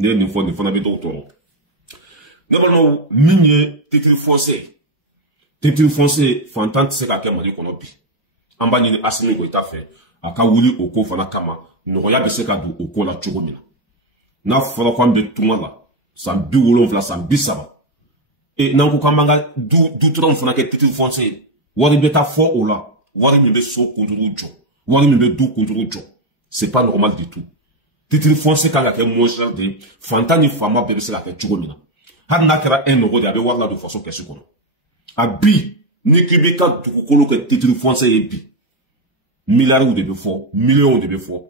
ne nin fɔ nin fana bɛ dɔw tɔɔrɔ ne balimaw min ye titre foncier fantan tɛ se ka kɛ Mali kɔnɔ bi an b'a ɲini Asimi Goïta fɛ a ka wuli o ko fana kama nɔgɔya bɛ se ka don o ko la cogo min na n'a fɔra ko an bɛ tunga la san 70 san 30 n'an ko k'an b'an ka dutɔrɔnw fana kɛ titre foncier wari bɛ taa fɔ o la wari min bɛ so kunturu jɔ wari min bɛ du kunturu jɔ c'est pas normal du tout titre foncier kan ka kɛ mɔgɔ de fantan ni faama bɛɛ bɛ se ka kɛ cogo min na hali n'a kɛra un nɔgɔ de a bɛ wari ladon faso kɛsi kɔnɔ a bi ni k'i bɛ ka dugukolo kɛ titre foncier ye bi miliyariw de bɛ fɔ miliyɔnw de bɛ fɔ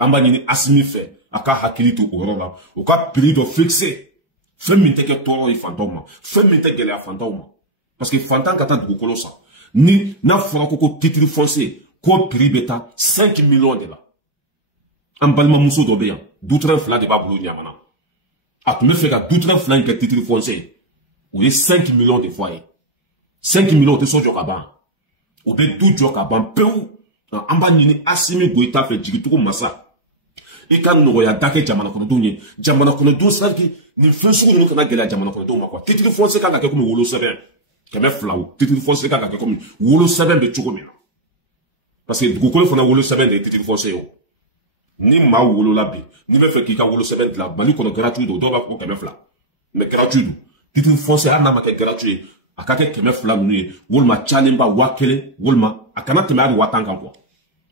an b'a ɲini Asimi fɛ a ka hakili to o yɔrɔ la o ka prix dɔ fixé fɛn min tɛ kɛ tɔɔrɔ ye fantanw ma fɛn min tɛ gɛlɛya fantanw ma parce que fantan ka taa dugukolo san ni n'a fɔra ko titre foncier ko prix bɛ taa 5 millions de la an balimamuso dɔ bɛ yan dutɛrɛn 2 de b'a bolo ɲamana a tun bɛ fɛ ka dutɛrɛn 2 in kɛ titre foncier o ye 5 millions de fɔ a ye 5 millions tɛ so jɔ ka ban o bɛ du jɔ ka ban pewu an b'a ɲini Asimi Goïta fɛ jigitugu masa i ka nɔgɔya da kɛ jamana kɔnɔdenw ye jamana kɔnɔdenw sariki nin fɛn sugu ninnu kana gɛlɛya jamana kɔnɔdenw ma quoi titre foncier kan ka kɛ komi wolosɛbɛn 200 o titre foncier kan ka kɛ komi wolosɛbɛn bɛ cogo min na parce que dugukolo fana wolosɛbɛn de ye titre foncier o ni maa wolola bi ni bɛ fɛ k'i ka wolosɛbɛn dilan Mali kɔnɔ gratuit don dɔw b'a fɔ ko 200 mais gratuit don titre foncier hali n'a ma kɛ gratuit ye a ka kɛ 200 ninnu ye walima cayalenba 1000 walima a kana tɛmɛ hali 1000 kan quoi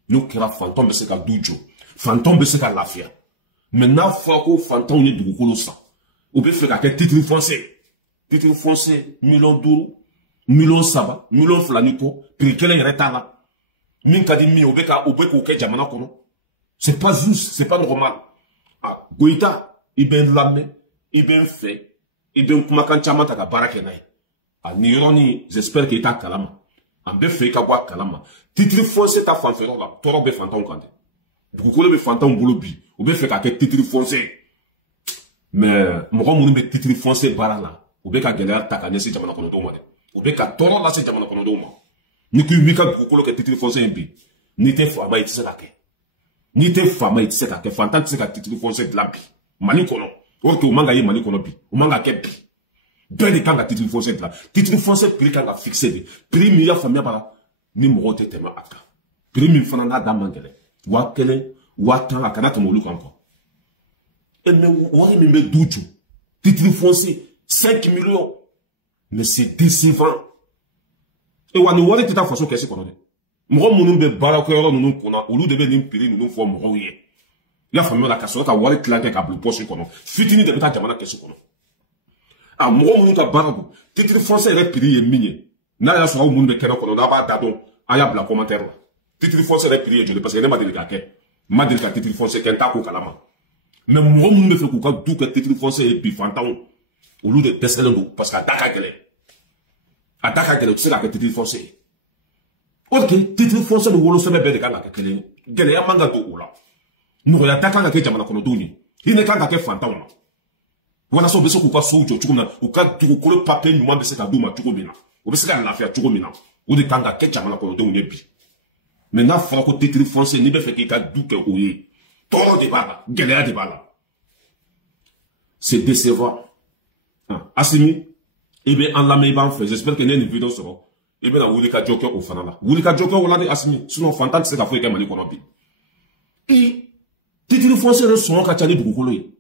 n'o kɛra fantanw bɛ se ka du jɔ fantanw bɛ se ka lafiya mais n'a fɔra ko fantanw ye dugukolo san u bɛ fɛ ka kɛ titre foncier miliyɔn 5 miliyɔn 3 miliyɔn 2 ni kɔ prix kelen yɛrɛ t'a la min ka di min u bɛ k'o kɛ jamana kɔnɔ c'est pas juste c'est pas normal ah Goïta i bɛ n lamɛn i bɛ n fɛ i bɛ n kumakan caman ta ka baara kɛ n'a ye a nin yɔrɔnin j'espère que i t'a kalama an bɛ fɛ i ka bɔ a kalama titre foncier ta fanfɛyɔrɔ la tɔɔrɔ bɛ fantanw kan dɛ dugukolo bɛ fantanw bolo bi u bɛ fɛ ka kɛ titre foncier mais mɔgɔ minnu bɛ titre foncier baara la u bɛ ka gɛlɛya ta ka ɲɛsin jamana kɔnɔdenw ma dɛ u bɛ ka tɔɔrɔ lase jamana kɔnɔdenw ma ni k'i b'i ka dugukolo kɛ titre foncier ye bi n'i tɛ faama i tɛ se ka kɛ n'i tɛ faama i tɛ se ka kɛ fantan tɛ se ka titre foncier dilan bi Mali kɔnɔ o que o man ka ye Mali kɔnɔ bi o man ka kɛ bi bɛɛ de kan ka titre foncier dilan titre foncier prix kan ka fixé de prix min y'a faamuya b'a la ni mɔgɔw tɛ tɛmɛ a kan prix min fana n'a da man gɛlɛn 1000 1010 a kana tɛmɛ olu kan quoi mais wari min bɛ du jɔ titre foncier 5 millions mais c'est décevant et wa ni wari tɛ taa faso kɛsi kɔnɔ dɛ mɔgɔ minnu bɛ baarakɛyɔrɔ ninnu kunna olu de bɛ nin prix ninnu fɔ mɔgɔw ye i y'a faamuya la ka sɔrɔ ka wari tilancɛ ka bila poche kɔnɔ fitinin de bɛ taa jamana kɛsi kɔnɔ a mɔgɔ minnu ka baara don titre foncier yɛrɛ prix ye min ye n'a y'a sɔrɔ aw minnu bɛ kɛnɛ kɔnɔ n'a b'a da dɔn a y'a bila commentaire la titre foncier yɛrɛ prix ye joli parce que ne ma deli k'a kɛ ma deli ka titre foncier kɛ n t'a ko kalama mais mɔgɔ minnu bɛ fɛ k'u ka du kɛ titre foncier ye bi fantanw olu de dɛsɛlen don parce que a da ka gɛlɛn u tɛ se k'a kɛ titre foncier ye o de kɛ titre foncier ni wolosɛbɛn bɛɛ de kan ka kɛ kelen ye gɛlɛya man ka don o la nɔgɔya da kan ka kɛ jamana kɔnɔdenw ye hinɛ kan ka kɛ fantanw na walasa u bɛ se k'u ka sow jɔ cogo min na u ka dugukolo papier ɲuman bɛ se ka d'u ma cogo min na u bɛ se ka lafiya cogo min na o de kan ka kɛ jamana kɔnɔdenw ye bi mais n'a fɔra ko titre foncier n'i bɛ fɛ k'i ka du kɛ o ye tɔɔrɔ de b'a la gɛlɛya de b'a la c'est décevant Asimi i bɛ an lamɛn i b'an fɛ j'espère que ne ye nin vidéo sɔrɔ i bɛna wuli ka jɔ kɛ o fana la wuli ka jɔ kɛ o la de Asimi sinon fantan tɛ se ka foyi kɛ Mali kɔnɔ bi titre foncier yɛrɛ sɔngɔ ka ca ni dugukolo ye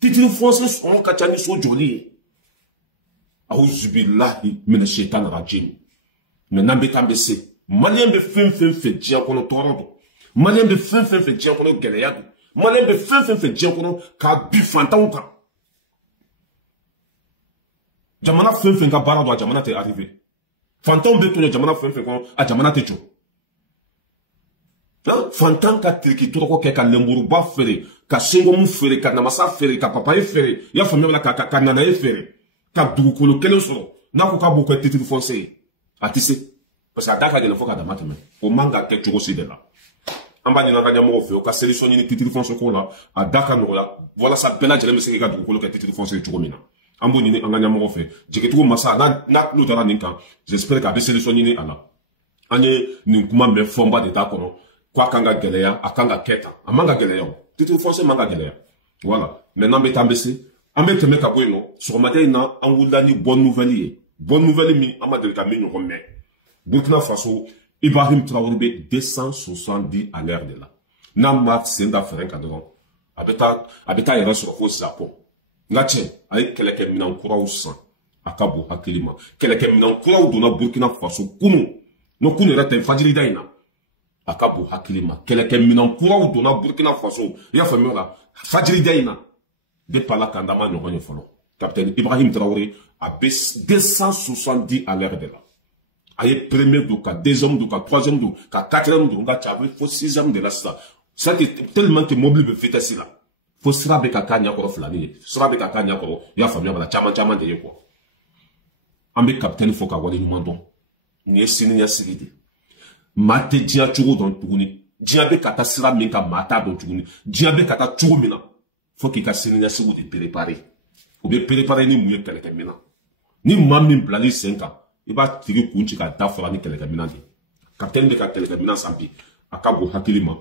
titre foncier sɔngɔ ka ca ni so jɔli ye awuzubilahi mina shaitan rajim mais n'an bɛ taa bɛ se maliyɛn bɛ fɛn fɛn fɛ diɲɛ kɔnɔ tɔɔrɔ don maliyɛn bɛ fɛn fɛn fɛ diɲɛ kɔnɔ gɛlɛya don maliyɛn bɛ fɛn fɛn fɛ diɲɛ kɔnɔ k'a bi fantanw kan jamana fɛn fɛn ka baara don a jamana tɛ arrivé fantanw bɛ to ɲɛ jamana fɛn fɛn kɔnɔ a jamana tɛ jɔ fantan ka tiriki tɔgɔ kɛ ka lenburuba feere ka sengomu feere ka namasa feere ka papaye feere i y'a faamuya ka nanaye feere ka dugukolo kelen sɔrɔ n'a ko k'a b'o kɛ titre foncier ye a tɛ se parce que a da ka gɛlɛn fo ka dama tɛmɛ o man ka kɛ cogo si de la an b'a ɲini an ka ɲɛmɔgɔw fɛ o ka solution ɲini titre foncier ko la a da ka nɔgɔya walasa bɛɛ lajɛlen bɛ se k'i ka dugukolo kɛ titre foncier cogo min na an b'o ɲini an ka ɲɛmɔgɔw fɛ jigitugu masa n'u taara nin kan j'espère que a bɛ solution ɲini a la an ye nin kuma mɛn fɔnba de t'a kɔnɔ k'a kan ka gɛlɛya a kan ka kɛ tan a man ka gɛlɛya o titre foncier man ka gɛlɛya voilà maintenant bɛ taa bɛ se an bɛ tɛmɛ ka bɔ yen nɔ sɔgɔmada in na an wulila ni bonne nouvelle ye bonne nouvelle min an ma deli ka min ɲɔgɔn mɛn Burkina Faso Ibrahim Traoré bɛ 270 à l'heure de la n'a ma sen da fɛrɛn kan dɔrɔn a bɛ taa yɛrɛ sɔrɔ fo Zapɔ nka cɛ a ye kɛlɛkɛminɛn kuraw san a ka bon hakili ma kɛlɛkɛminɛn kuraw donna Burkina Faso kunu no kunu yɛrɛ tɛ fajiri da in na a ka bon hakili ma kɛlɛkɛminɛn kuraw donna Burkina Faso i y'a faamuya la fajiri da in na de pala kandama ɲɔgɔn ye fɔlɔ capitaine Ibrahim Traoré a bɛ 270 à l'heure de la a ye premier do ka deuxième do ka troisième do ka quatrième do nka cɛ a bɛ fo sixième de la sisan c'est que tellement que mobile bɛ vitesse la fo sira bɛ ka k'a ɲɛkɔrɔ filani ye sira bɛ ka k'a ɲɛkɔrɔ i y'a faamuya bala caman de ye quoi an bɛ capitaine fɔ ka waleɲuman dɔn nin ye siniɲɛsigi de maa tɛ diɲɛ cogo dɔn tuguni diɲɛ bɛ ka taa sira min kan maa t'a dɔn tuguni diɲɛ bɛ ka taa cogo min na fo k'i ka siniɲɛsigiw de préparer o bɛ préparer ni mun ye kɛlɛkɛminɛn ni maa min bilali sen kan i b'a tigi kun ci ka da fara ni kɛlɛkɛminɛn de capitaine bɛ ka kɛlɛkɛminɛn san bi a ka bon hakili ma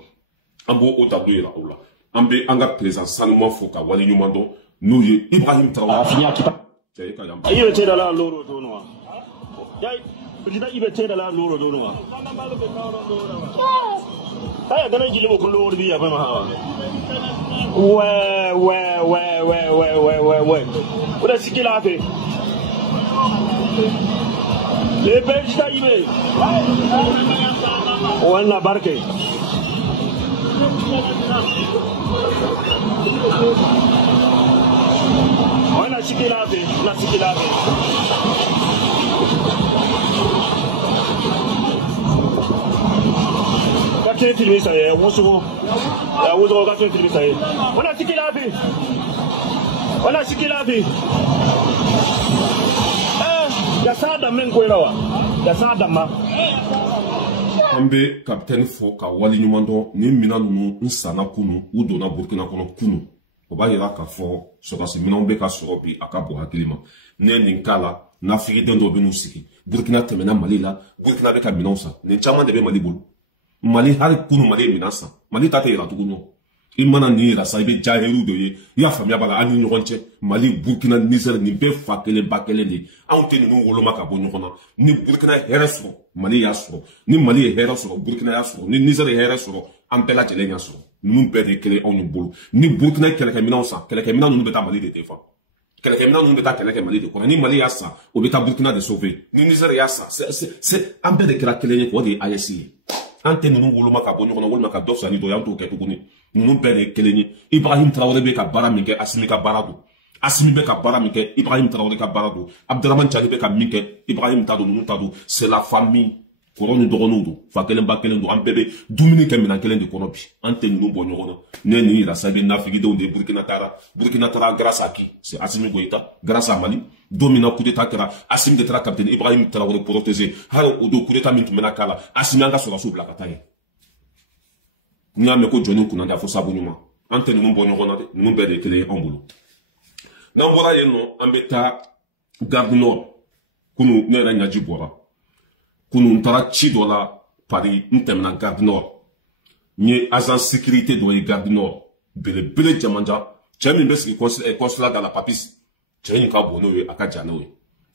an b'o tableau yira o la an bɛ an ka président sanuman fo ka waleɲuman dɔn n'o ye Ibrahim Traoré. Cɛ i ka yan. I bɛ te da la loro don wa? Président i bɛ te da la loro don wa? Aya dana jili mo ko loro bi ya fa ma ha. Ouais. O da sikila fe. Le président i bɛ. Wannan barke. Ona sikilabe, na sikilabe. Kakene tilmisa ye, wusugo. Ya wusugo kakene tilmisa ye. Ona sikilabe. Ona sikilabe. Ya sada men koirawa. Ya sada ma. An bɛ capitaine fɔ ka waleɲuman dɔn ni minɛn ninnu n sanna kunu u donna Burkina kɔnɔ kunu o b'a yira k'a fɔ sɔrɔdasi minɛnw bɛ ka sɔrɔ bi a ka bon hakili ma ne ye nin k'a la n'afirikiden dɔw bɛ n'u sigi Burkina tɛmɛna Mali la Burkina bɛ ka minɛnw san nin caman de bɛ Mali bolo Mali hali kunu Mali ye minɛn san Mali ta tɛ yira tuguni i mana nin yira sa i bɛ jahiliw de ye i y'a faamuya b'a la an ni ɲɔgɔn cɛ Mali Burkina Niger nin bɛɛ fa kelen ba kelen de anw tɛ ninnu woloma ka bɔ ɲɔgɔn na ni Burkina ye hɛrɛ sɔrɔ Mali y'a sɔrɔ ni Mali ye hɛrɛ sɔrɔ Burkina y'a sɔrɔ ni Niger ye hɛrɛ sɔrɔ an bɛɛ lajɛlen y'a sɔrɔ ninnu bɛɛ de ye kelen anw ni bolo ni Burkina ye kɛlɛkɛminɛnw san kɛlɛkɛminɛn ninnu bɛ taa Mali de tɛ fa kɛlɛkɛminɛn ninnu bɛ taa kɛlɛ kɛ Mali de kɔnɔ ni Mali y'a san o bɛ taa Burkina de sauver ni Niger y'a san c'est an bɛɛ de kɛra kelen ye o de ye AES ye an tɛ ninnu woloma ka bɔ ɲɔgɔn na walima ka dɔ fisa ni dɔ ye an t'o kɛ tuguni ninnu bɛɛ de ye kelen ye Ibrahim Traoré bɛ ka baara min kɛ Asimi ka baara don Asimi bɛ ka baara min kɛ Ibrahim Traoré ka baara don Abdraman Tchani bɛ ka min kɛ Ibrahim ta don ninnu ta don c'est la famille kɔrɔ ni dɔgɔninw don fa kelen ba kelen don an bɛɛ bɛ dumuni kɛ minɛn kelen de kɔnɔ bi an tɛ ninnu bɔ ɲɔgɔn na ne nin yira sa i bɛ nafigidenw de Burkina taara grâce à qui c'est Assimi Goïta grâce à Mali don min na coup d'état kɛra Assimi de taara capitaine Ibrahim Traoré protéger hali o don coup d'état min tun bɛna k'a la Assimi an ka sɔrɔdasiw bila ka taa yen n'i y'a mɛn ko jɔnni kunna da fo sabu ɲuman an tɛ ninnu bɔ ɲɔgɔn na dɛ ninnu bɛɛ de ye kelen ye anw bolo n'an bɔra yen nɔ an bɛ taa Garde Nord kunu ne yɛrɛ ɲaji bɔra kunu n taara ci dɔ la Paris n tɛmɛna Garde Nord n ye agent sécurité dɔ ye Garde Nord belebele jamanja cɛ min bɛ sigi consulat da la Papis cɛ in ka bon n'o ye a ka jan n'o ye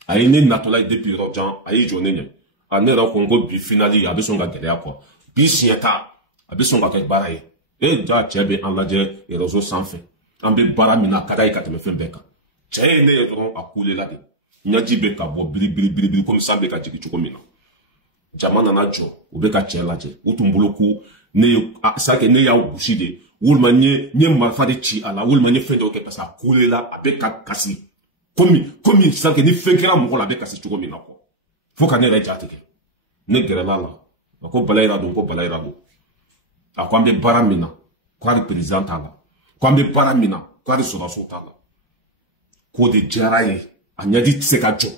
a ye ne natɔla ye depuis yɔrɔ jan a y'i jɔ ne ɲɛ a ne yɛrɛ ko n ko bi finali a bɛ sɔn ka gɛlɛya kɔ bi siɲɛ ta a bɛ sɔn ka kɛ baara ye ja cɛ bɛ an lajɛ réseau sanfɛ an bɛ baara min na a ka d'a ye ka tɛmɛ fɛn bɛɛ kan cɛ ye ne ye dɔrɔn a kulela de ɲaji bɛ ka bɔ biribiri komi san bɛ ka jigin cogo min na jama nana jɔ u bɛ ka cɛ lajɛ u tun bolo ko ne ye sake ne y'a gosi de walima n ye marifa de ci a la walima n ye fɛn dɔw kɛ parce que a kulela a bɛ ka kasi komi sake ni fɛn kɛra mɔgɔ la a bɛ kasi cogo min na kɔ fo ka ne yɛrɛ jatigɛ ne gɛrɛla la a ko balayira don ko balayira don a ko an bɛ baara min na ko hali président t'a la ko an bɛ baara min na ko hali sɔrɔdasiw t'a la k'o de diyara ye a ɲɛji tɛ se ka jɔ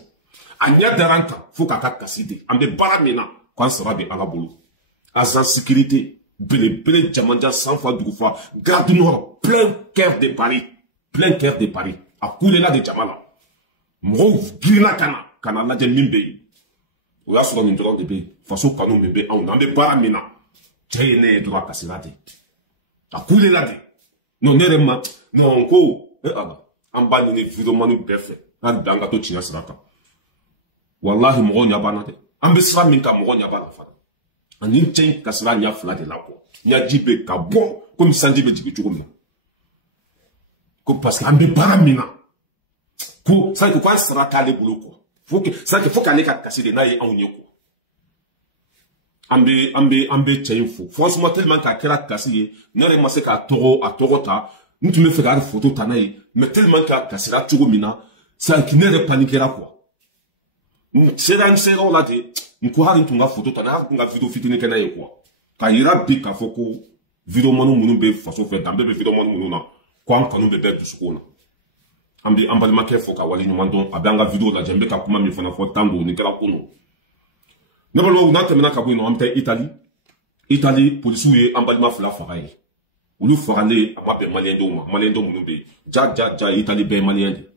a ɲɛ dara an kan fo k'a ka kasi de an bɛ baara min na k'an sara bɛ ala bolo agent sécurité belebele jamanja sanfa dugufa Garde Nord plein cœur de Paris a kulela de jama la mɔgɔw girinna ka na lajɛ min bɛ yen o y'a sɔrɔ nin dɔrɔn de bɛ yen faso kanu min bɛ anw na an bɛ baara min na cɛ ye ne ye dɔrɔn a kasira de a kulela de non ne yɛrɛ ma non ko ala an b'a ɲini vidéo manu bɛɛ fɛ hali bi an ka to tiɲɛ sira kan wallahi mɔgɔw ɲɛ b'an na dɛ an bɛ sira min kan mɔgɔw ɲɛ b'a la fana ani cɛ in ka sira ɲɛ fila de la kɔ ɲɛji bɛ ka bɔ komi sanji bɛ jigin cogo min na ko parce que an bɛ baara min na ko c'est que ko an sara t'ale bolo kɔ faut qu'ale ka kasi de n'a ye anw ye kɔ an bɛ cɛ in fo franchement tellement k'a kɛra kasi ye ne yɛrɛ ma se k'a tɔgɔ ta n tun bɛ fɛ k'a photo ta n'a ye mais tellement k'a kasira cogo min na c'est que ne yɛrɛ paniquera quoi sera o la de n ko hali n tun ka photo ta n'a tun ka vidéo fitinin kɛ n'a ye quoi k'a yira bi k'a fɔ ko vidéo manu minnu bɛ faso fɛ danbe bɛ vidéo manu minnu na ko an kanu bɛ bɛɛ dusukun na an bɛ an balimakɛ fo ka wale ɲuman dɔn a bɛ an ka vidéo lajɛ n bɛ ka kuma min fana fɔ tan don nin kɛra kunun ne balimaw n'a tɛmɛna ka bɔ yen nɔ an bɛ taa Italie polisiw ye an balima fila faga ye olu fagalen a ma bɛn maliyɛndenw ma maliyɛndenw minnu bɛ yen ja Italie bɛɛ ye maliyɛn de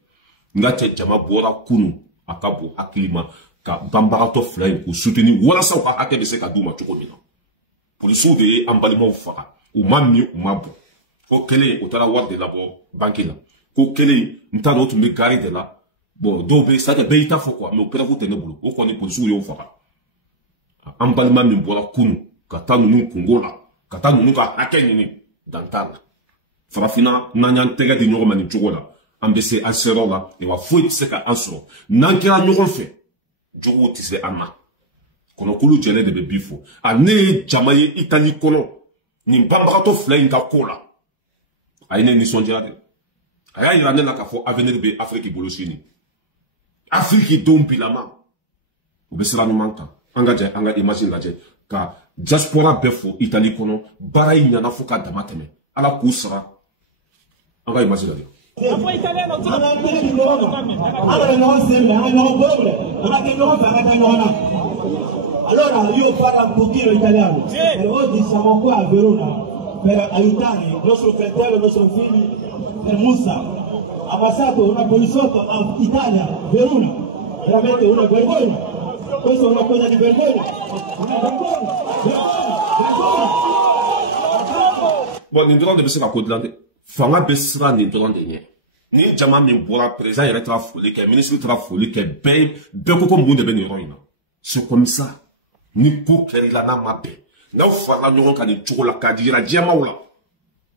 nka cɛ jama bɔra kunun a ka bon hakili ma ka banbagatɔ fila in k'u soutenir walasa u ka hakɛ bɛ se ka d'u ma cogo min na polisiw de ye an balimaw faga u ma min u ma bɔn ko kelen o taara wari de labɔ banki la ko kelen n t'a dɔn o tun bɛ gari de la bon dɔw bɛ c'est à dire bɛɛ y'i ta fɔ quoi mais o preuve tɛ ne bolo o kɔni polisiw y'o faga an balima min bɔra kunun ka taa ninnu kungo la ka taa ninnu ka hakɛ ɲini dan t'a la farafinna n'an y'an tɛgɛ di ɲɔgɔn ma nin cogo la an bɛ se an ser'o la wa foyi tɛ se ka an sɔrɔ n'an kɛra ɲɔgɔn fɛ jogow tɛ se an na kɔnɔkulu jɛlen de bɛ bi fɔ a ne ye jama ye Italie kɔnɔ nin banbagatɔ fila in ka ko la a ye ne nisɔndiya dɛ a y'a yira ne la k'a fɔ avenir bɛ Afrique bolo sini Afrique denw bilama u bɛ sira ɲuman kan an ka jɛ an ka image lajɛ ka diaspora bɛɛ fɔ Italie kɔnɔ baara in ɲana fo ka dama tɛmɛ ala k'u sara an ka image lajɛ. Allora io parlo un pochino italiano e oggi siamo qua a Verona per aiutare il nostro fratello, il nostro figlio, per Musa. Ha passato una poliziotto a Italia, Verona, veramente una vergogna. Questa è una cosa di vergogna. Una vergogna. Bon, nin dɔrɔn de bɛ se ka ko dilan dɛ fanga bɛ siran nin dɔrɔn de ɲɛ ni jama min bɔra président yɛrɛ taara foli kɛ ministre taara foli kɛ bɛɛ ko mun de bɛ nin yɔrɔ in na c'est comme ça ni ko kɛra n'a ma bɛn n'aw farala ɲɔgɔn kan nin cogo la k'a jira jɛmaw la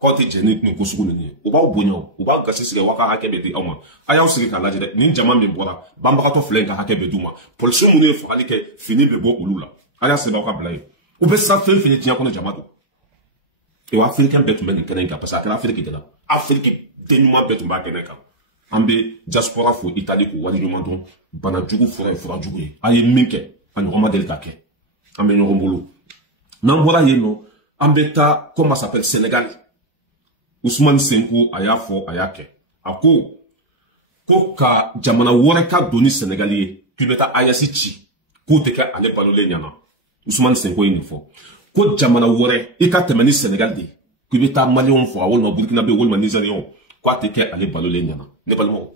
k'aw tɛ jɛ ni nin ko sugu ninnu ye u b'aw bonya u b'a gasi sigi aw ka hakɛ bɛ di aw ma a y'aw sigi k'a lajɛ dɛ nin jama min bɔra banbagatɔ fila in ka hakɛ bɛ d'u ma polisiw minnu ye fagali kɛ fini bɛ bɔ olu la a y'a sɛbɛn aw ka bila yen u bɛ siran fɛn fɛn ye diɲɛ kɔnɔ jama don et Africain bɛɛ tun bɛ nin kɛnɛ in kan parce que a kɛra Afrique de la Afrique den ɲuman bɛɛ tun b'a kɛnɛ kan an bɛ diaspora fo Italie k'u wale ɲuman dɔn bana jugu fura ye fura jugu ye a ye min kɛ a ɲɔgɔn ma deli ka kɛ an bɛ ɲɔgɔn bolo n'an bɔra yen nɔ an bɛ taa comment ça s'appelle Sénégal Ousmane Sonko a y'a fɔ a y'a kɛ a ko ka jamana wɛrɛ ka don ni Sénégal ye k'i bɛ taa AES ci k'o tɛ kɛ ale balolen ɲɛna Ousmane Sonko ye nin fɔ ko jamana wɛrɛ i ka tɛmɛ ni Sénégal de k'i bɛ taa Maliyɛnw faga walima Burkinabé walima Nigériens k'a tɛ kɛ ale balolen ɲɛna ne balimaw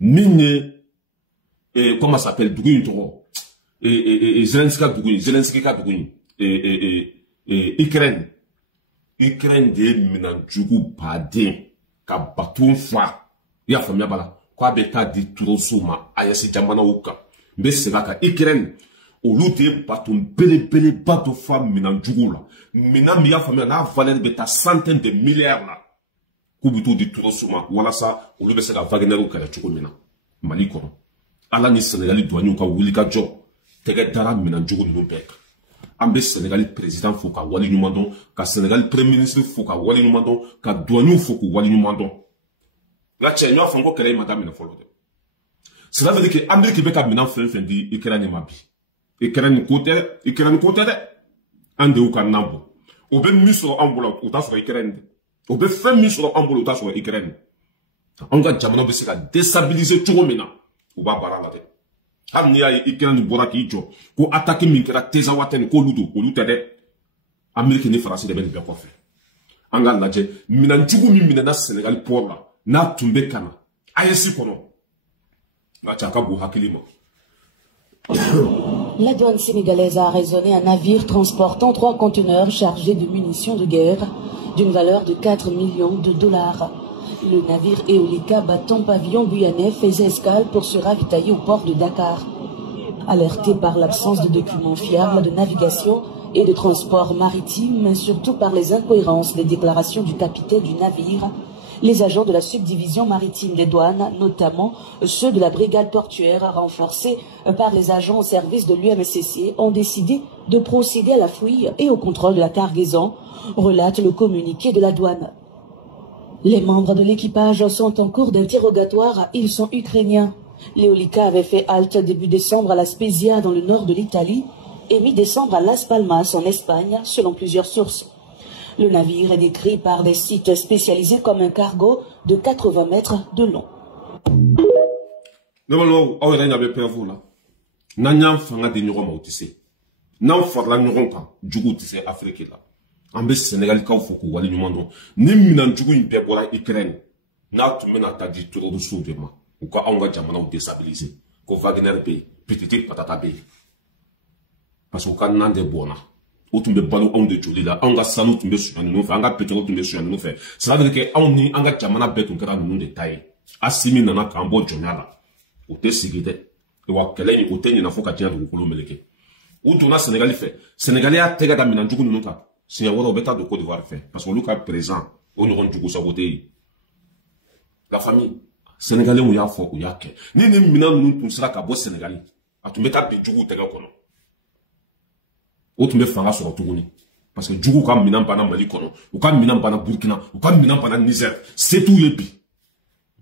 min ye comment ça s'appelle dugu in tɔgɔ Zelensky ka dugu in Ukraine de ye minan jugu baden ka baton fa i y'a faamuya bala k'a bɛ taa di toroso ma AES jamanaw kan n bɛ segin a kan Ukraine olu de ye baton belebeleba dɔ fa minan jugu la minan min y'a faamuya n'a valeur bɛ taa centaine de milliards la k'u bɛ t'o di toroso ma walasa olu bɛ se ka Wagner kɛlɛ cogo min na Mali kɔnɔ ala ni Sénégal douaniers ka wuli ka jɔ tɛgɛ dara minan jugu ninnu bɛɛ kan an bɛ Sénégal président fo ka wale ɲuman dɔn ka Sénégal premier ministre fo ka wale ɲuman dɔn ka douaniers fo k'u wale ɲuman dɔn nka cɛ n y'a fɔ n ko kɛlɛ in ma daminɛ fɔlɔ dɛ cela veut dire que Amérique bɛ ka minan fɛn fɛn di Ukraine ma bi Ukraine ko tɛ dɛ an de y'u ka nan bɔ o bɛ min sɔrɔ an bolo o t'a sɔrɔ Ukraine dɛ o bɛ fɛn min sɔrɔ an bolo o t'a sɔrɔ Ukraine anw ka jamana bɛ se ka déstabiliser cogo min na u b'a baara la dɛ hali n'i y'a ye Ukraine bɔra k'i jɔ ko attaque min kɛra Tezawatɛ nin k'olu don olu tɛ dɛ Amérique ni Faransi de bɛ nin bɛɛ kɔfɛ an ka lajɛ minan jugu min minɛna Sénégal port la n'a tun bɛ ka na AES kɔnɔ nka cɛ a ka bon hakili ma. La douane sénégalaise a arraisonné un navire transportant 3 conteneurs chargés de munitions de guerre d'une valeur de 4 millions de dollars. Le navire Eolika battant pavillon guyanais faisait escale pour se ravitailler au port de Dakar. Alerté par l'absence de documents fiables de navigation et de transport maritime, mais surtout par les incohérences des déclarations du capitaine du navire, les agents de la subdivision maritime des douanes, notamment ceux de la brigade portuaire renforcés par les agents au service de l'UMSC, ont décidé de procéder à la fouille et au contrôle de la cargaison, relate le communiqué de la douane. Les membres de l'équipage sont en cours d'interrogatoire, ils sont ukrainiens. L'Eolika avait fait halte début décembre à la Spezia dans le nord de l'Italie et mi-décembre à Las Palmas en Espagne, selon plusieurs sources. Le navire est décrit par des sites spécialisés comme un cargo de 80 mètres de long. Ambe Sénégal ka foko wali nyumando ni minan jugu impe bora Ukraine na tumena ta di toro du soudema ou ka onga jamana ou déstabiliser ko Wagner be petite patata be parce que kan nande bona o tumbe balo on de joli la onga sanu tumbe suani no fa anga pétrole tumbe suani no fe ça veut dire que on ni anga jamana be tun kara no de taille asimi nana kambo jonala o te sigide e wa keleni o tenyi na foka tia du kolo meleke o tuna Sénégal fait Sénégalais a tega da minan jugu nuka. Si on a de Côte d'Ivoire fait, parce que le cas présent, on nous rend du coup sa beauté. La famille, Sénégalais ou y'a fort ou y'a que. Ni minan nous tout sera qu'à beau Sénégalais. A tout mettre à Bidjougou tega kono. Ou tu me feras sur le tourni. Parce que Djougou kam minan pana Mali kono, ou kam minan pana Burkina, ou kam minan pana Niger. C'est tout les pays.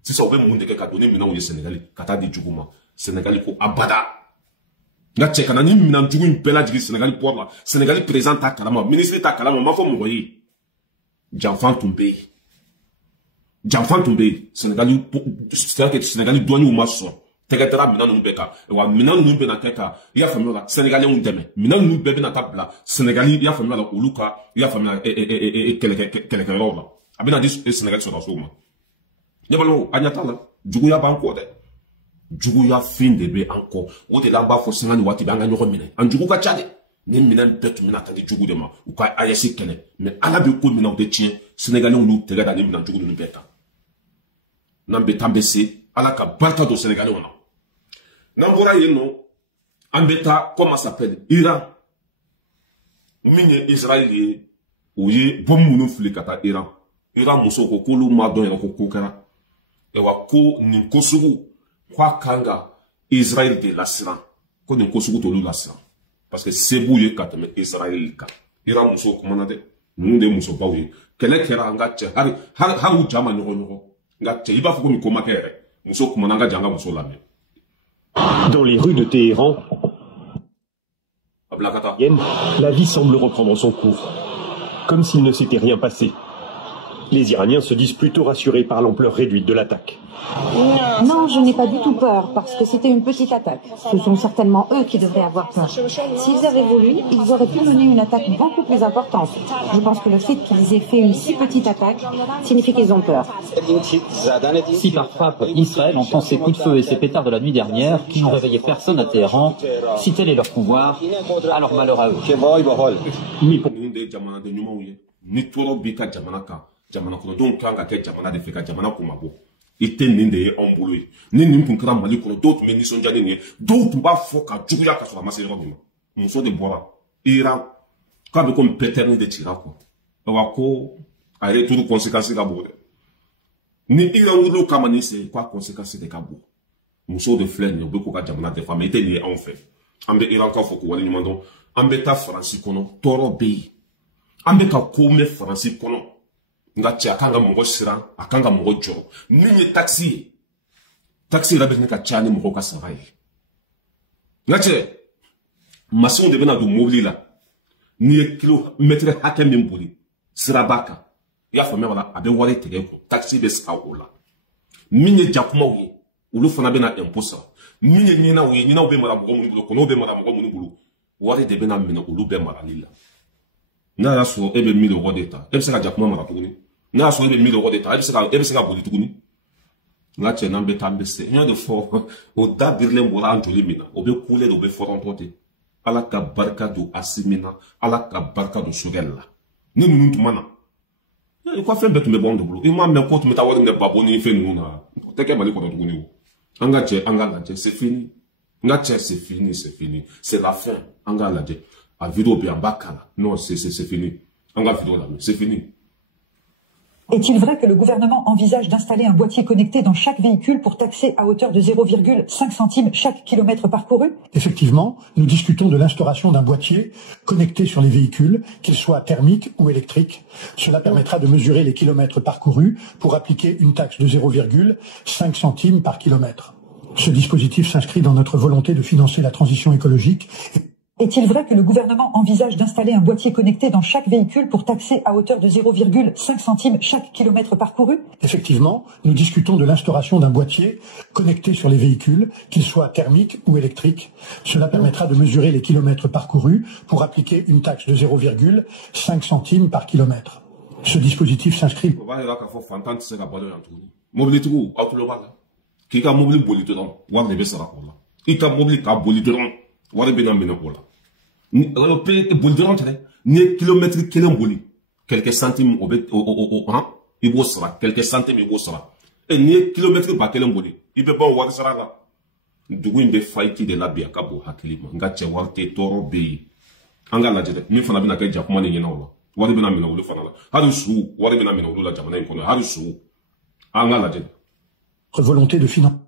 Si ça ouvre mon de quelqu'un donné minan ou les Sénégalais, kata di Djougou ma. Sénégalais ko abada. Nga cheka na ni minan jugu impela jigi Sénégal pour la Sénégal présent ta kalama ministre ta kalama ma fo moyi Janfan Toumbe Sénégal Sénégal douane ou maso tegatera minan nu beka wa minan nu be na keka ya famiola Sénégalais on deme minan nu bebe na tabla Sénégal ya famiola oluka ya famiola quelqu'un là abina dis Sénégal sur la souma yebalo anyata la jugu ya banko de Djougou ya fin de be encore. Ou de là-bas, faut s'en aller, wati banga nyoro mine. En Djougou ka tchade. Ni minan peut mina tadi Djougou de ma. Ou ka ayasi kene. Mais ala be ko mina de tien. Sénégalais on nous tega dani minan Djougou de beta. Nambe tambese. Ala ka barka do Sénégalais on a. Nambora yeno. Ambeta, comment s'appelle? Iran. Mine Israël ou ye bom mounou flikata Iran. Iran muso ko kulu madon ya ko kokara. Ewa ko ni kosugu. Kwa kanga Israël de l'Asran, qu'on ne consulte tout l'Asran. Parce que c'est bouillé quand même Israël ka. Ira muso commandé, nous de muso baouye. Quel est kera ngache, haru jama noro. Ngache, il va faut qu'on commandere. Muso commandanga janga muso lame. Dans les rues de Téhéran, la vie semble reprendre son cours, comme s'il ne s'était rien passé. Les Iraniens se disent plutôt rassurés par l'ampleur réduite de l'attaque. Non, je n'ai pas du tout peur, parce que c'était une petite attaque. Ce sont certainement eux qui devraient avoir peur. S'ils avaient voulu, ils auraient pu mener une attaque beaucoup plus importante. Je pense que le fait qu'ils aient fait une si petite attaque signifie qu'ils ont peur. Si par frappe, Israël entend ses coups de feu et ses pétards de la nuit dernière, qui n'ont réveillé personne à Téhéran, si tel est leur pouvoir, alors malheur à eux. Jamana kono donc kanga ke jamana de feka jamana ko mabo ite ninde ye ombulu ni nim kra mali kono d'autres mais ni son jani ni d'autres ba foka jugu ya ka so ma se ro mi muso de bora Iran ka be comme péterne de tira ko wa ko ale tout conséquences ga bo ni Iran wo ka mani se quoi conséquences de ka bo muso de flène yo be ko ka jamana de femme ite ni en fait ambe Iran ka foko wali nyumando ambe ta France kono toro be ambe ka ko me France kono ngati akanga mongo siran akanga mongo joro ninye taxi la bene ka chani mongo ka sarai ngati mason de bena du mobili la ni kilomètre hakem mbuli sirabaka ya fa mewala abe wale tege ko taxi be ska ola minye jakuma wi ulu fana bena imposa minye nyina wi nyina obe mara mongo munibulu ko no be mara mongo munibulu wale de bena mena ulu be mara lila na la so ebe 1000 euros d'état ebe saka jakuma mara tuguni na so ebe 1000 euros d'état ebe saka boli tuguni nga che nambe tambese nya de fo o da birle mbola antoli mina obe kule do be forontote ala ka barka do asimina ala ka barka do sugella ni nunu tumana Quoi faire bête me bon de boulot. Il m'a même compte me t'avoir ne pas bon ni fait nous na. T'es qu'à mali qu'on a trouvé. Angache, c'est fini. Ngache, c'est fini, c'est fini. C'est la fin. Angalache. A vidéo bien bakala. Non, c'est fini. Anga vidéo là, c'est fini. Est-il vrai que le gouvernement envisage d'installer un boîtier connecté dans chaque véhicule pour taxer à hauteur de 0,5 centimes chaque kilomètre parcouru? Effectivement, nous discutons de l'instauration d'un boîtier connecté sur les véhicules, qu'ils soient thermiques ou électriques. Cela permettra de mesurer les kilomètres parcourus pour appliquer une taxe de 0,5 centimes par kilomètre. Ce dispositif s'inscrit dans notre volonté de financer la transition écologique. Est-il vrai que le gouvernement envisage d'installer un boîtier connecté dans chaque véhicule pour taxer à hauteur de 0,5 centimes chaque kilomètre parcouru? Effectivement, nous discutons de l'instauration d'un boîtier connecté sur les véhicules, qu'ils soient thermiques ou électriques. Cela permettra de mesurer les kilomètres parcourus pour appliquer une taxe de 0,5 centimes par kilomètre. Ce dispositif s'inscrit... Wari bena mena kola. Bolidron tane. Ni kilomètre kelen boli. Quelques centimes ibo sera. Quelques centimes ibo sera. Et ni kilomètre ba kelen boli. Ibe bon wari sera la. Dugu imbe faiki de la biya kabo hakilima. Nga che warte toro beyi. Anga la jede. Mi fana bina kai jakuma ne nyena wala. Wari bena mena wulu fana la. Hadu su. Wari bena mena wulu la jamana inkono. Hadu su. Anga la jede. Volonté de financer.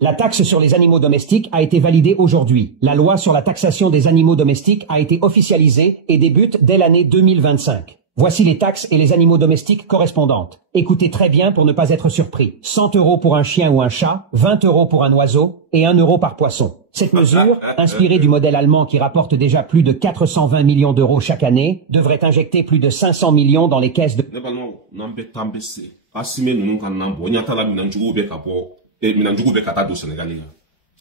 La taxe sur les animaux domestiques a été validée aujourd'hui. La loi sur la taxation des animaux domestiques a été officialisée et débute dès l'année 2025. Voici les taxes et les animaux domestiques correspondantes. Écoutez très bien pour ne pas être surpris. 100 € pour un chien ou un chat, 20 € pour un oiseau et 1 € par poisson. Cette mesure, inspirée du modèle allemand qui rapporte déjà plus de 420 millions d'euros chaque année, devrait injecter plus de 500 millions dans les caisses de... Et minanjugu be kata do Sénégalais.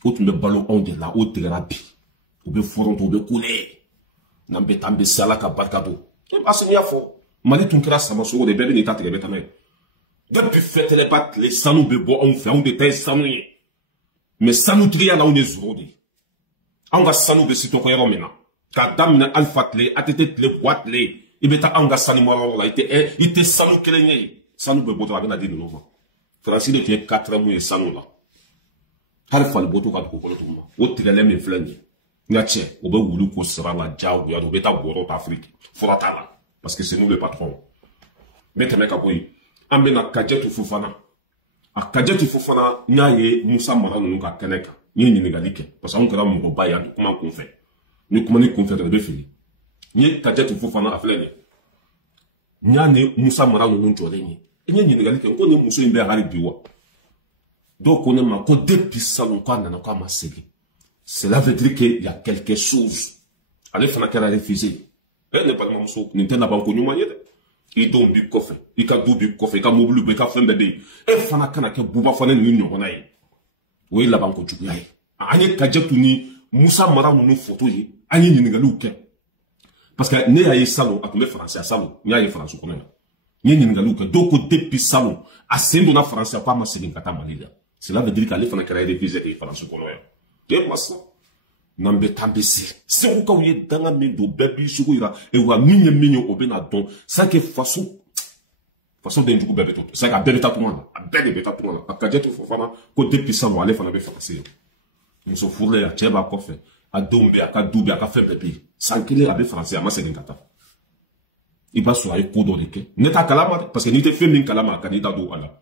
Ou tu me ballon on de la haute thérapie. Ou be foron to be couler. Nambe tambe sala ka barkado. Et asenia fo. Mali tunkira sama so de bebe ni ta tege betame. Depuis fête les bat les sanou be bo on fait on de tes sanou. Mais sanou tria na on est zodi. On va sanou be sito ko yero mena. Ka damna alfatle atete le poitle. Ibeta anga sani mo la ite sanou kelenye. Sanou be bo to na de no. Francis de tient 4 mois et sans nous là. Halfa le boto ka ko ko tuma. O tigale me flani. Ngache, o be wulu ko sera la jaw ya do beta boro d'Afrique. Forata là parce que c'est nous le patron. Meteme ka boy. Ambe na Kadjetou Fofana. A Kadjetou Fofana nyaye Moussa Mara no ka keneka. Ni ni galike parce qu'on kra mo ba ya comment qu'on fait. Ni comment ni qu'on fait de be fini. Ni Kadjetou Fofana a flani. Nyane Moussa Mara no njore ni. Enye nyingali ke ngone muso imbe hali biwa. Donc on est ma ko depuis salon kwa na kwa masegi. Cela veut dire qu'il y a quelque chose. Allez fana kala refusé. Elle n'est pas le muso ni tena ba ko nyuma yede. I don bi kofe. I ka do bi kofe ka mobile be ka fembe be. E fana kana ke buba fana ni nyo na yi. We la banko chuya yi. Anye Kadjetou ni Moussa Mara no photo yi. Anye nyingali uke. Parce que ne ayi salon atumbe français salon. Ni ayi français ko na. Donc depuis salon à Sendona français pas ma série kata malila. Cela veut dire qu'aller faire un révisé et français qu'on a. Et moi ça n'ambe tambesi. C'est au cas où il dans la mendo baby suira et wa minyo obena don ça que façon d'un coup bébé tout. Ça que bébé tout monde. Bébé tout monde. A Kadjetou Fofana ko depuis salon aller faire un français. Nous so fourler à Tcheba kofe a dombe a kadoubi a faire bébé. Sans qu'il ait français à ma série kata. Il va sur un coup d'orike. Neta kalama, parce que n'était fait min kalama, candidat do ala.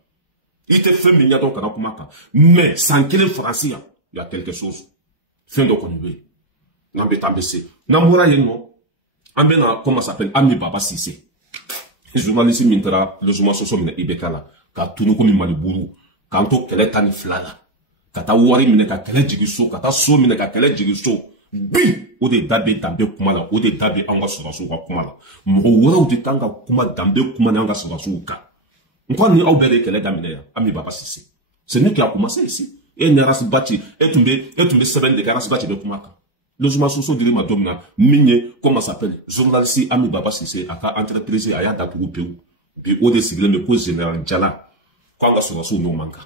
Il était fait min yato kanakumaka. Mais, sans qu'il ait français, il y a quelque chose. Fin de connuer. N'ambe tambese. Namora yenno. Ambena, comment s'appelle? Ami Baba Sissé. Journaliste mintera, le journaliste soso mine ibekala. Ka tunuku mi maliburu. Kanto kele tani flala. Kata wari mine ka kele jigiso. Kata so mine ka kele jigiso. Bi o de dabe dambe kuma la o de dabe anga surasu ka kuma la mo wora o de tanga kuma dambe kuma na anga surasu ka nko ni au bele kele damine ya Ami Baba Sissé c'est nous qui a commencé ici et ne rasbati et tombe semaine de rasbati de kuma ka le journal soso dire ma domina minye comment s'appelle journaliste Ami Baba Sissé aka entreprise aya datu peu bi o de sigle me cause général jala ko anga surasu no manka.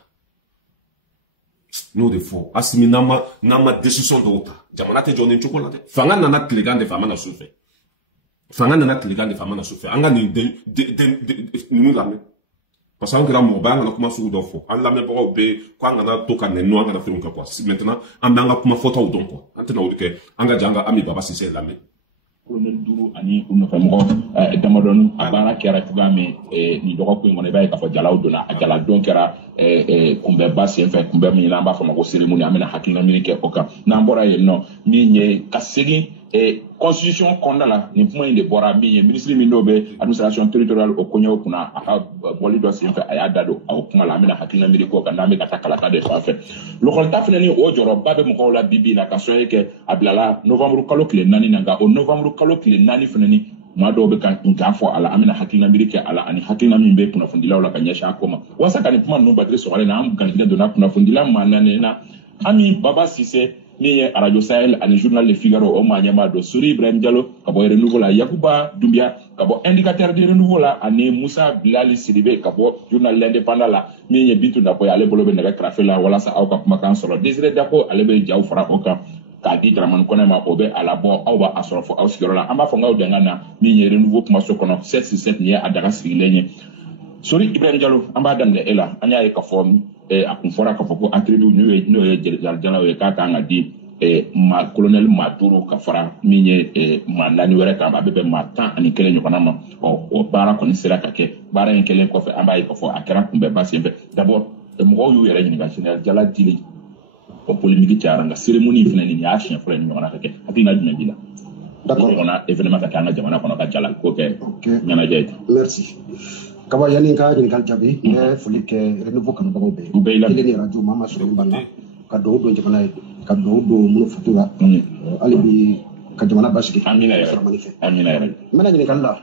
No de fo asimi nama décision d'autre jamana te jonin chocolate fanga nana tlegande fama na souffre fanga nana tiliga de fama na so fe anga ni nous la parce que la mo ba na kuma su do fo an la me bo be ko anga na to kan no anga na fe quoi maintenant an anga kuma photo don quoi antena o ke anga janga ami baba sise la me colonel Duru ani uno fa mo damadon abara kera tugame ni dogo ko ngone bay ka fa jalaw dona ajala don kera kumbe basi en fa kumbe mi lamba fa mako cérémonie amena hakina mi ke oka na mbora ye no mi nye kasegi constitution kondala ni point de bora mi ministre mi nobe administration territoriale o konyo kuna aka boli do sin fa ayada do o kuma la amena hakina mi ko ka na me ka takala ka de fa fe lo ko ta fene ni o joro babe mo ko la bibi na ka so ke ablala novembre kalo kle nani nanga o novembre kalo kle nani fene ni ma do be kan nka fo ala amena hakina mi ke ala ani hakina mi be kuna fundila wala ka nyasha akoma wasa kan kuma no badre so wala na am kan do na kuna fundila manane na ami baba sise ni Radio Sahel ani journal Le Figaro o manyama do Suri Ibrahim Diallo kabo renouveau la Yakuba Doumbia kabo indicateur de renouveau la ani Moussa Bilali Sidibé kabo journal L'Indépendant la ni bitu da ko ale bolobe na trafe la wala sa awka kuma kan solo Désiré Dako ale be jaw fara oka ka di draman konema obe ala bo awba asoro fo awsigoro la amba fo ngaw de ngana ni renouveau kuma so kono 767 ni adaga sigilenye Suri Ibrahim Diallo amba dan le ela anya e ka form akunfora ka foko attribut no jala we ka nga di ma colonel Maduro ka fara minye ma nani were ka ba bebe ma tan ani kele nyokana ma o bara ko ni sera ka ke bara en kele ko fe amba e ko fo akara kumbe basi mbe d'abord mo yu yere ni national jala dili o polémique tiara nga cérémonie fene ni ya chien fere ni nyokana ka ke atina dina bila d'accord on a événement ka nga jamana kono ka jala ko ke nyana jeyta merci kaba yani ka ni kan jabi ne fuli ke renouveau kan bago be ile ni radio mama so mbana ka do do jamana ka do do mun futura ali bi ka jamana bashi amina ya mana ni kan la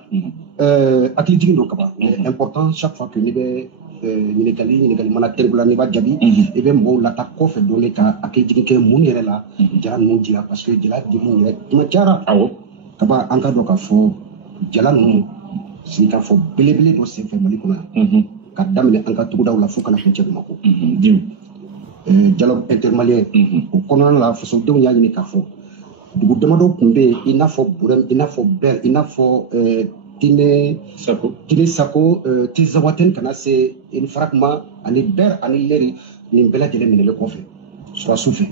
akili jigi do kaba important chaque fois que ni be ni gali mana tergula ni ba jabi e be mo la ta ko fe do ne ka akili jigi ke mun yere la jara mun jira parce que jala jigi ni ma jara awo kaba an ka do ka fo jala nu si ka fo belebele do se fe mali kuna ka damne an ka tugudaw la fo kana fo cegu mako dialogue intermalien o kono la fo so dew nyaani ka fo dugu damado kumbe ina fo burem ina fo ber ina fo tine sako tizawaten kana se in fragment ani ber ani leri ni bela jele minele ko fe soit souffle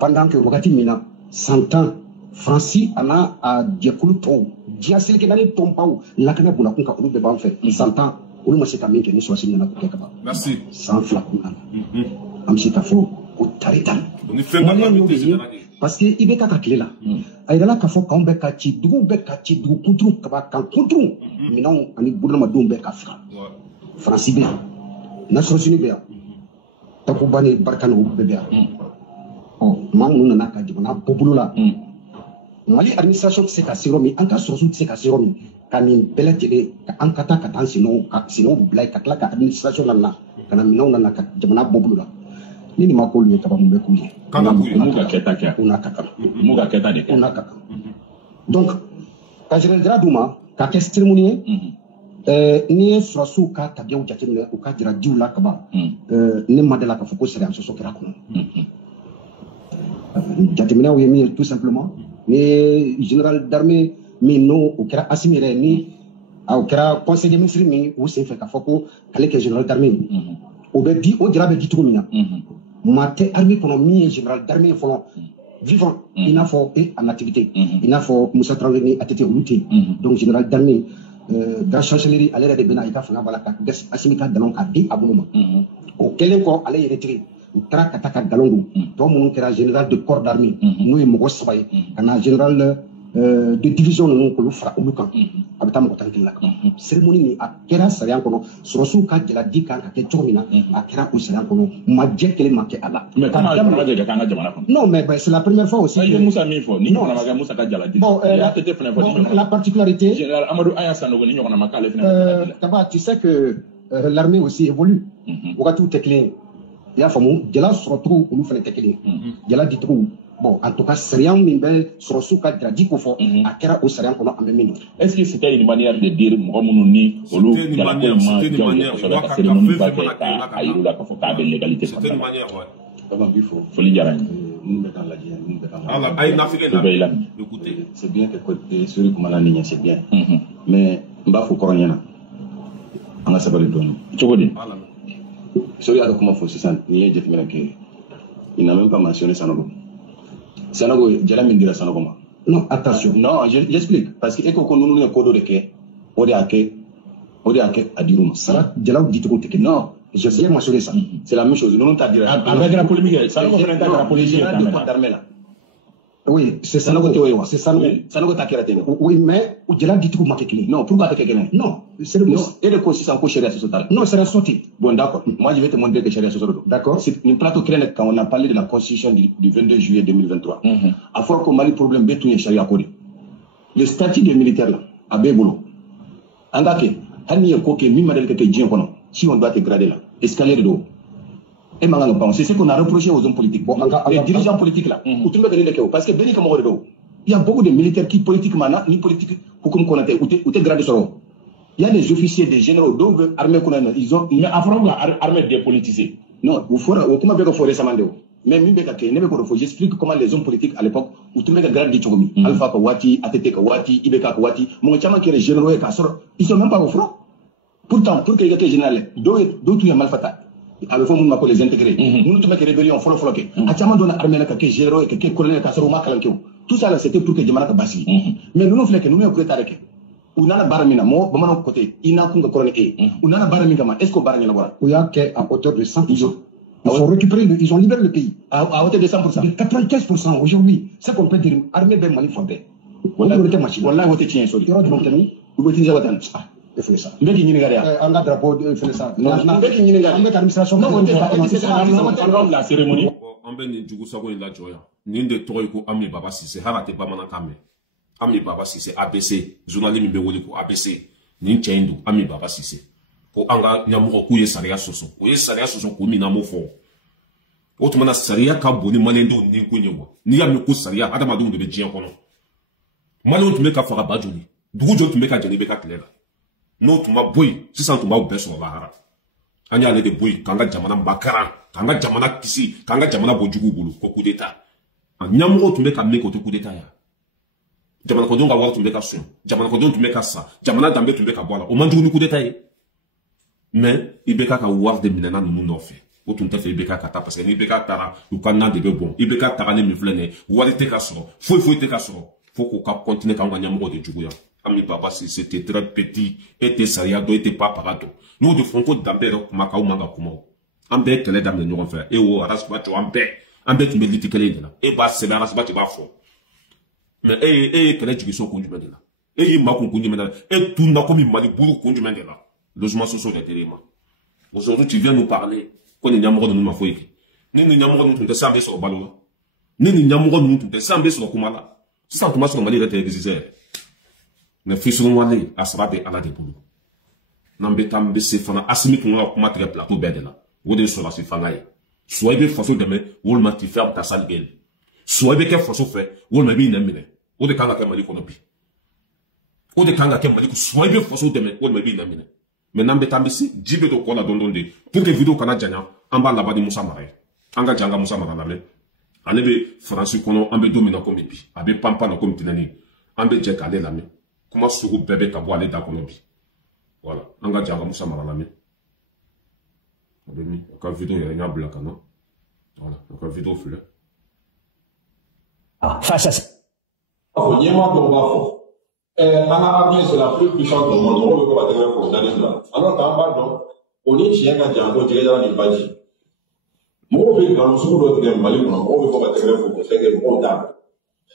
pendant que wakati mina 100 ans Francis ana a diakulu to dia selke nani tompaw lakana buna kun ka ulu be ban fe 100 ans ulu ma se ka min ke ni so sin na ko ke ba merci sans flakuna am si ta fo ko taritan parce que ibe ka klela ayra la ka fo ka be ka ci dugu kuntru ka ba kan kuntru minon ani burna ma dum be ka fra Francis be na so sini be ta ko bani barkano be be oh mamu na ka jibana populula Mali administration c'est ka siromi an ka sosu c'est ka siromi kanin bela jele ka an kata ka tan sino blay ka kala ka administration na kana minau na ka jamana bobulu la nini ma ko lu ka ba mbe kuye kana mu ka keta kya una kaka mu ka keta de una kaka donc ka jere dra duma ka ke cérémonie ni surasu ka tabiya jatemne o ka jira diwla ka ba ne madela ka foko sere am so kera kono jatemne o yemi tout simplement mais général d'armée mais non au kera asimire ni au kera conseil des ministres mi ou c'est fait ka foko kale ke général d'armée o be di o dira be di tukumina mate armée kono mi général d'armée folo vivant il n'a faut et en activité il n'a faut Moussa Traoré ni atete lutter donc général d'armée grand chancellerie ale de bena ita fana bala ka gas asimika danon ka di abuluma o kelen ko ale retire tra kataka galongo to mun kera général de corps d'armée nous e mo sabay kana général de division non ko fra ulukan abata mo tan kila cérémonie ni akera sarian kono sorosu ka jela dika ka ke chomina akera o sarian kono ma jekele ma ke ala mais comment on va dire kanga jamana kono non mais c'est la première fois aussi que Moussa Mifo ni on a Moussa ka jela dika la particularité général Amadou Ayassa no ni on a makale fena taba tu sais que l'armée aussi évolue wakati tekle ya famu jela sorotu ulu fene tekle jela ditru bon en tout cas serian minbe sorosu ka dradi ko fo akera o serian kono ambe mino est-ce que c'était une manière de dire mohamunu ni olu jala ko ma jaw so la cérémonie ba ka ayula ko fo ka be légalité c'était une manière ouais foli jarani C'est bien que celui comme la c'est bien. Mais m'a faut corona. On a savoir le don. Celui a comment faut c'est ça. Il n'a même pas mentionné Sanogo. Sanogo, Jala Mindira Sanogo. Non, attention. Non, j'explique. Parce que quand nous nous code de que, on est à Dirum. Ça, Jala dit tout que non. Je sais mentionner ça. C'est la même chose. Nous, on t'a dit. Avec la polémique, ça nous fait la polémique. Oui, c'est ça. C'est ça. Oui, mais Jala dit tout que non, pourquoi pas quelqu'un? Non, c'est le mot. Et le coup, si ça en coche, c'est total. Non, c'est ressorti. Bon, d'accord. Moi, je vais te montrer que c'est ressorti. D'accord. C'est une plateau créée quand on a parlé de la constitution du 22 juillet 2023. À fois qu'on a le problème, béton et charia codé. Le statut des militaires là, à Bébolo. En cas que, Hanni et Koké, Mimadel Keke, si on doit te grader là, escalier de dos. Et maintenant, c'est ce qu'on a reproché aux hommes politiques. Bon, les dirigeants politiques là, parce que Béni Kamoro, il y a beaucoup de militaires qui politiquement, ni politique, comme qu'on a été, ou te gradé sur eux. Il y a des officiers, des généraux, d'autres armées qu'on a, ils ont. Mais avant l'armée dépolitisée. Non, vous ferez, comment bien qu'on ferait ça, Mandeo. Mais j'explique comment les hommes politiques à l'époque, où tout le monde grade du Chogomi, Alpha Kawati, ATT Kawati, Ibeka Kawati, mon chaman qui est généraux et Kassor, ils sont même pas au front. Pourtant, pour qu'il y ait des généraux, d'autres, il y a malfata. Alors, il faut les intégrer. Nous, nous, qui rébellion, follow. A chaman donne armée, qui est généraux et qui est colonel Kassor, ou Makalanko. Tout ça, c'était pour que Jamana Bassi. Mais nous, nous, nous, nous, nous, ou nana baramina mo bamana côté ina kunga corona ou nana baramina ma est-ce que baramina wala ou ya que à hauteur de 100%. Ils ont récupéré, ils ont libéré le pays. À hauteur de 100%. De 95% aujourd'hui. C'est qu'on peut dire, armée ben Mali fondée. Voilà, on te tient, sorry. Tu vois, du Montani, vous pouvez dire, il faut ça. Mais qui n'y a on a drapeau, il faut ça. Non, mais qui n'y a administration. Non, on est la cérémonie. On va ni jugu sago ila joya. Ni de toro ko ami baba sise harate ba mana kame. Ami baba sise ABC, journaliste mi be woli ko ABC. Ni chendu ami baba sise. Ko anga nyamugo ku ye sariya soso. O ye sariya soso ko mi na mo fo. O tumana sariya ka boni malendo ni ko nyewo. Ni ya mi ko sariya adama do be jian kono. Malo tume ka fara bajuli. Dugu jo tume ka jeni be ka klela. No tuma boy, sisan tuma o beso bahara. Anya ale de boy kanga jamana bakara, kanga jamana kisi, kanga jamana bojugu bulu ko coup d'état. Nyamugo tume ka meko to coup d'état ya. Jamana ko donga wa tume ka so. Jamana ko don tume ka sa. Jamana dambe tume ka bola. O mandu ni coup d'état ye. Mais ibeka ka war de minana no no fe. O tunta fe ibeka ka ta parce que ni ibeka tara u kanna de be bon. Ibeka tara ne mi flene. Wali te ka so. Faut te ka so. Faut qu'on continue quand on nyamugo de jugu ya. Ami papa si c'était très petit était sariado était pas parato. Nous de Franco d'Ambert Macao manga kuma. Ambert kele dam de nous faire. Et o arasba tu Ambert tu me dit kele là. Et bah c'est arasba tu vas fort. Mais kele tu so kondu mendela. Et ma kondu mendela. Et tout n'a comme mali boulou kondu mendela. Logement social intérieurement. Aujourd'hui tu viens nous parler qu'on est nyamugo de nous ma foiki. Ni nyamugo nous te sambe sur balola. Ni nyamugo nous te sambe sur kumala. Si ça commence sur mali rétélévisé. Ne fisugun wale asrabe ala de bulu nambe tambe se fana asimi kunga kuma tre plateau bedela wode so la se fana ye so ebe faso deme wol ma ti ferme ta salle gel so ebe ke faso fe wol ma bi na mine wode kanga ke mali ko no bi wode kanga ke mali ko so ebe faso deme wol ma bi na mine mais nambe tambe se jibe to kona dondonde pour que vidéo kana janya amba la badi musa mare anga janga musa mara na le alebe français kono ambe domina ko mi bi abe pampa na ko mitinani ambe je kale la mi comment sourou bébé ka boire les dakonobi. Voilà. Nanga djanga moussa maralame. Abemi. Aka vidéo y'a rien black, non? Voilà. Aka vidéo fleur. Face à ça. C'est la plus puissante du monde. On veut pas tenir pour l'année là. Alors, t'as un ballon. On est chien quand django tiré dans les badges. Moi, je vais dans le sous-route de Mali, on veut pas tenir pour faire des bons dames.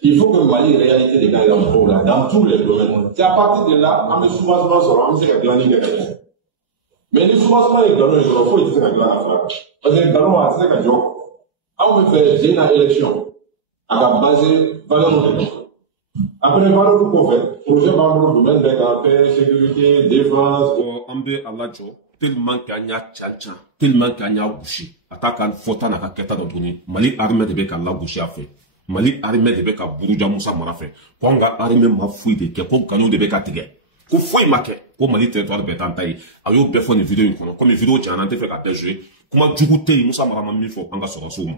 Il faut que Mali réalité des gars dans tous les domaines. C'est à partir de là, on met souvent sur on sait que glaner quelque mais les souvent les galons, il faut utiliser la glane à faire. Parce que les galons, c'est que jour. On me fait une élection à la base valeur de après valeur du prophète, projet membre du domaine de la paix, sécurité, défense. Ambe Aladjo, tellement qu'il y a tchan, tellement qu'il y a bouchi. Attaque fota na kaketa d'Antoni. Mali armée de Beka la bouchi a fait. Mali armée de Beka Bourouja Moussa Marafé. Ponga armée ma fouille de Kepon Kano de Beka Tige. Ko fouille maquet. Ko Mali territoire de Betantaï. Ayo befon une vidéo comme une vidéo qui en a fait à jouer. Comment du goûter Moussa Marama Mifo Anga Sorosoum.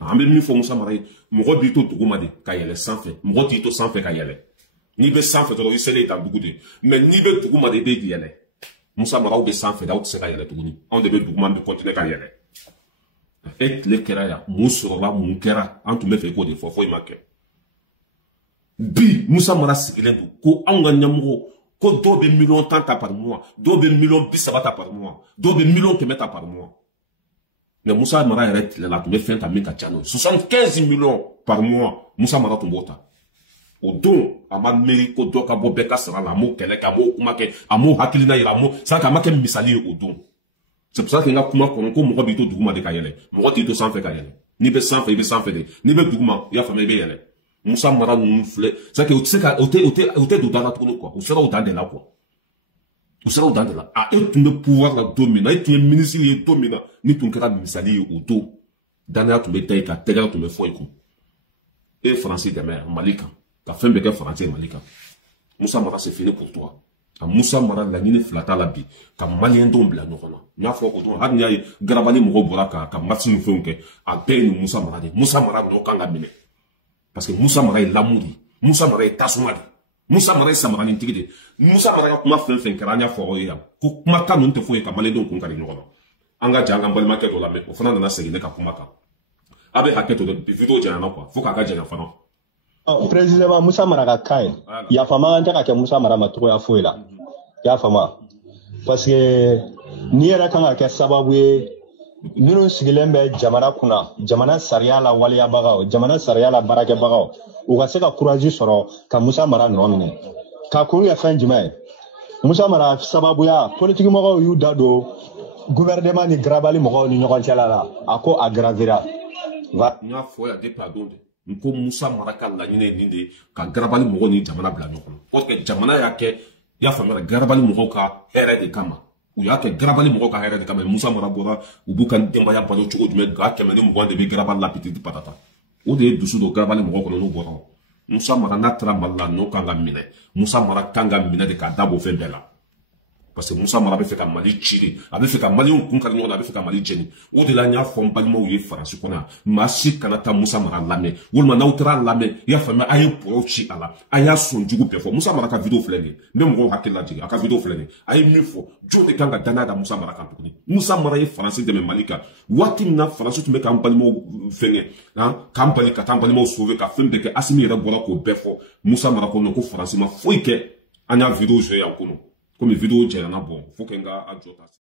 an bɛ min fɔ Musa Mara ye mɔgɔ b'i to duguma de ka yɛlɛ sanfɛ mɔgɔ t'i to sanfɛ ka yɛlɛ n'i bɛ sanfɛ dɔrɔn i selen ta dugu de mais n'i bɛ duguma de i bɛ yɛlɛ Musa Mara aw bɛ sanfɛ de aw tɛ se ka yɛlɛ tuguni anw de bɛ duguma an bɛ continuer ka yɛlɛ e tile kɛra yan mun sɔrɔla mun kɛra an tun bɛ fɛ i k'o de fɔ foyi ma kɛ bi Musa Mara sigilen don ko anw ka ɲɛmɔgɔ ko dɔw bɛ miliyɔn 10 ta par mois dɔw bɛ miliyɔn 30 ta par mois dɔw bɛ miliyɔn 100 ta par mois mais Musa Mara yɛrɛ tile la tun bɛ fɛn ta min ka ca n'o ye 75 millions par mois Musa Mara tun b'o ta o don a ma miiri ko dɔ ka bɔ bɛɛ ka sara la a m'o kɛlɛ kɛ a m'o kuma kɛ a m'o hakilina yira a m'o c'est a ma kɛ misali ye o don c'est pour ça que n ka kuma kɔnɔ ko mɔgɔ b'i to duguma de ka yɛlɛ mɔgɔ t'i to sanfɛ ka yɛlɛ n'i bɛ sanfɛ i bɛ sanfɛ de n'i bɛ duguma i y'a faamuya i bɛ yɛlɛ Musa Mara ninnu filɛ c'est que o tɛ se ka o tɛ don da la tuguni quoi o sera o dan de la quoi o sera o dan de la e tun bɛ pouvoir la don min na e tun ye ministre ye don min na ni tun kɛra misali ye o don danaya tun bɛ da i kan tɛgɛrɛ tun bɛ fɔ i kun e ye Faransi dɛmɛ Mali kan ka fɛn bɛɛ kɛ Faransi ye Mali kan Musa Mara c'est fini pour toi ka Musa Mara laɲini fila t'a la bi ka maliyɛn denw bila ɲɔgɔn na n y'a fɔ o don hali n'i y'a ye garabali mɔgɔw bɔra ka marche ni fɛnw kɛ a bɛɛ ye nin Musa Mara de Musa Mara n'o kan ka minɛ parce que Musa Mara ye lamu de Musa Mara ye tasuma de Musa Mara ye samaranitigi de Musa Mara ka kuma fɛn fɛn kɛra an y'a fɔ aw ye yan ko kuma kan ninnu tɛ foyi ka maliyɛndenw kun kari ɲɔgɔn na an ka jan an ka balimakɛ dɔ lamɛn o fana nana segin ne ka kuma kan a bɛ hakɛ to dɛ vidéo janyana quoi fo k'a ka janya fana précisément Musa Mara ka cas ye yafama an tɛ ka kɛ Musa Mara ma cogoya foyi la i y'a faamu parce que n'i yɛrɛ kan ka kɛ sababu ye minnu sigilen bɛ jamana kunna jamana sariya la waliyabagaw jamana sariya la baarakɛbagaw u ka se ka courage sɔrɔ ka Musa Mara nɔ minɛ ka kun kɛ fɛn jumɛn ye Musa Mara sababuya politique mɔgɔw y'u da don gouvernement ni garabali mɔgɔw ni ɲɔgɔn cɛla la a ko a gravera n y'a fɔ yan depuis a don de n ko Musa Mara ka laɲini ye nin de ye ka garabali mɔgɔw ni jamana bila ɲɔgɔn na parce que jamana y'a kɛ i y'a faamuya garabali mɔgɔw ka hɛrɛ de kama u y'a kɛ garabali mɔgɔw ka hɛrɛ de kama Musa Mara bɔra u b'u ka denbaya balo cogo jumɛn ga 120 de bɛ garabali la petite patata o de ye dusu don garabali mɔgɔw kɔnɔ n'u bɔra Musa Mara n'a taara Mali la n'o kan ka minɛ Musa Mara kan ka minɛ de k'a dabɔ fɛn bɛɛ la parce que Musa Mara bɛ fɛ ka Mali ci a bɛ fɛ ka maliyɛnw kun kari ɲɔgɔn na a bɛ fɛ ka Mali jɛni o de la n y'a fɔ n balimaw ye Faransi kɔnɔ yan maa si kana taa Musa Mara lamɛn walima n'aw taara lamɛn i y'a faamuya a ye pɔrɔw ci a la a y'a sɔn jugu bɛɛ fɔ Musa Mara ka vidéo filɛ nin ye n bɛ mɔgɔw hakili lajigin a ka vidéo filɛ nin ye a ye min fɔ jɔn de kan ka danaya da Musa Mara kan tuguni Musa Mara ye Faransi dɛmɛ Mali kan waati min na Faransi tun bɛ k'an balimaw fɛngɛ k'an bali ka taa an balimaw sauver ka fɛn bɛɛ kɛ Asimi yɛrɛ bɔra k'o bɛɛ fɔ Musa Mara ko non ko Faransi ma foyi kɛ an y'a vidéo joué yan kunun komi vidéo jɛra na bon faut que n ka a jɔ ta